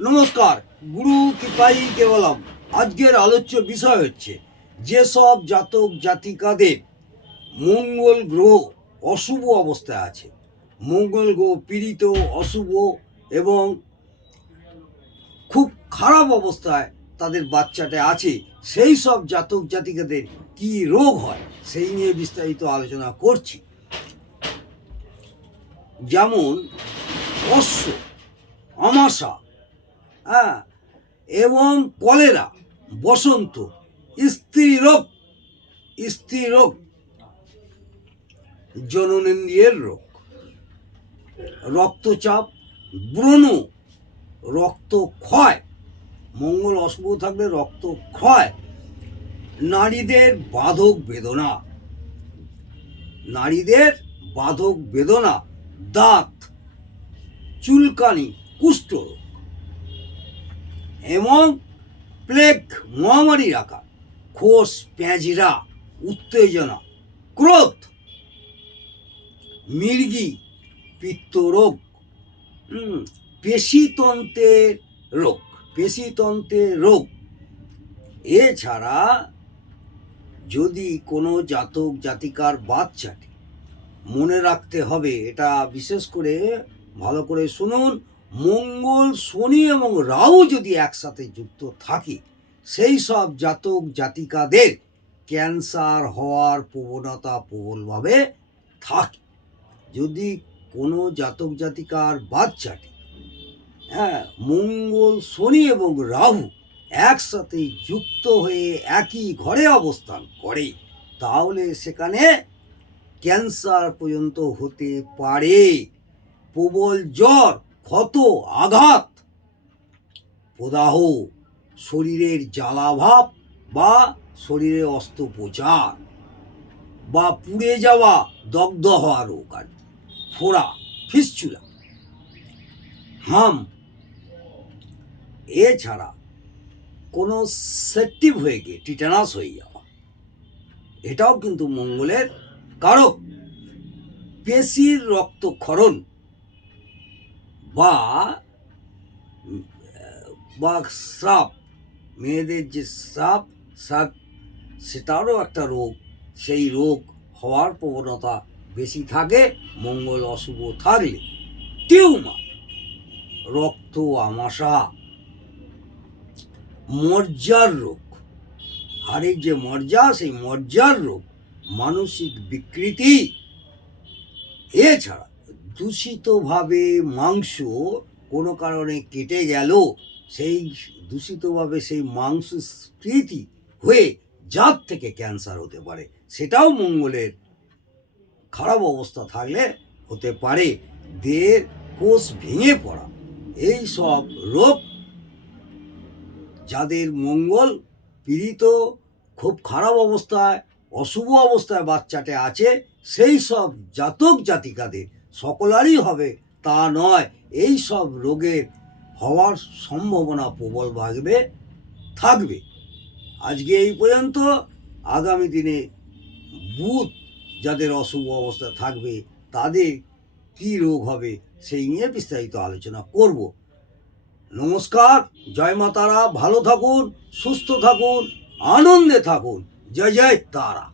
নমস্কার, গুরু কৃপাই কেবলম। আজকের আলোচ্য বিষয় হচ্ছে যেসব জাতক জাতিকাদের মঙ্গল গ্রহ অশুভ অবস্থায় আছে, মঙ্গল গ্রহ পীড়িত, অশুভ এবং খুব খারাপ অবস্থায় তাদের বাচ্চাটা আছে, সেই সব জাতক জাতিকাদের কি রোগ হয় সেই নিয়ে বিস্তারিত আলোচনা করছি। যেমন অশ্ব, আমাশা, হ্যাঁ, এবং কলেরা, বসন্ত, স্ত্রী রোগ, জননেন্দ্রিয়ের রোগ, রক্তচাপ, ব্রণ, রক্তক্ষয়, মঙ্গল অশুভ থাকলে রক্তক্ষয়, নারীদের বাধক বেদনা, দাঁত, চুলকানি, কুষ্ঠরোগ এবং প্লেগ মহামারীর আকার, খোস, প্যাঁজরা, উত্তেজনা, ক্রোধ, মির্গি, পিত্তরোগ, পেশিতন্ত্রের রোগ। এছাড়া যদি কোনো জাতক জাতিকার বাচ্চাটি, মনে রাখতে হবে, এটা বিশেষ করে ভালো করে শুনুন, মঙ্গল, শনি এবং রাহু যদি একসাথে যুক্ত থাকে সেই সব জাতক জাতিকাদের ক্যান্সার হওয়ার প্রবণতা প্রবলভাবে থাকে। যদি কোনো জাতক জাতিকার বাচ্চাটি মঙ্গল, শনি এবং রাহু একসাথে যুক্ত হয়ে একই ঘরে অবস্থান করে তাহলে সেখানে ক্যান্সার পর্যন্ত হতে পারে। প্রবল জ্বর, ক্ষত, আঘাত, প্রদাহ, শরীরের জ্বালাভাব বা শরীরে অস্ত্রোপচার বা পুড়ে যাওয়া, দগ্ধ হওয়া রোগ, আর ফোড়া, ফিস্চুলা, হাম। এছাড়া কোনো সেপ্টিভ হয়ে গিয়ে টিটানাস হয়ে যাওয়া, এটাও কিন্তু মঙ্গলের কারক। পেশির রক্তক্ষরণ বা স্রাব, মেয়েদের যে স্রাব সেটারও একটা রোগ, সেই রোগ হওয়ার প্রবণতা বেশি থাকে মঙ্গল অশুভ থাকলে। টিউমার, রক্ত আমাশা, মজ্জার রোগ, হাড়ের যে মজ্জা সেই মজ্জার রোগ, মানসিক বিকৃতি। এছাড়া দূষিতভাবে মাংস কোনো কারণে কেটে গেল, সেই দূষিতভাবে সেই মাংস স্ফীতি হয়ে জাত থেকে ক্যান্সার হতে পারে, সেটাও মঙ্গলের খারাপ অবস্থা থাকলে হতে পারে। দেহের কোষ ভেঙে পড়া, এই সব রোগ যাদের মঙ্গল পীড়িত, খুব খারাপ অবস্থায়, অশুভ অবস্থায় বাচ্চাটা আছে, সেই সব জাতক জাতিকাদের সকলেরই হবে তা নয়, এই সব রোগের হওয়ার সম্ভাবনা প্রবলভাবে থাকবে। আজকে এই পর্যন্ত। আগামী দিনে বুধ যাদের অশুভ অবস্থা থাকবে তাদের কী রোগ হবে সেই নিয়ে বিস্তারিত আলোচনা করব। নমস্কার, জয় মা তারা। ভালো থাকুন, সুস্থ থাকুন, আনন্দে থাকুন। জয় জয় তারা।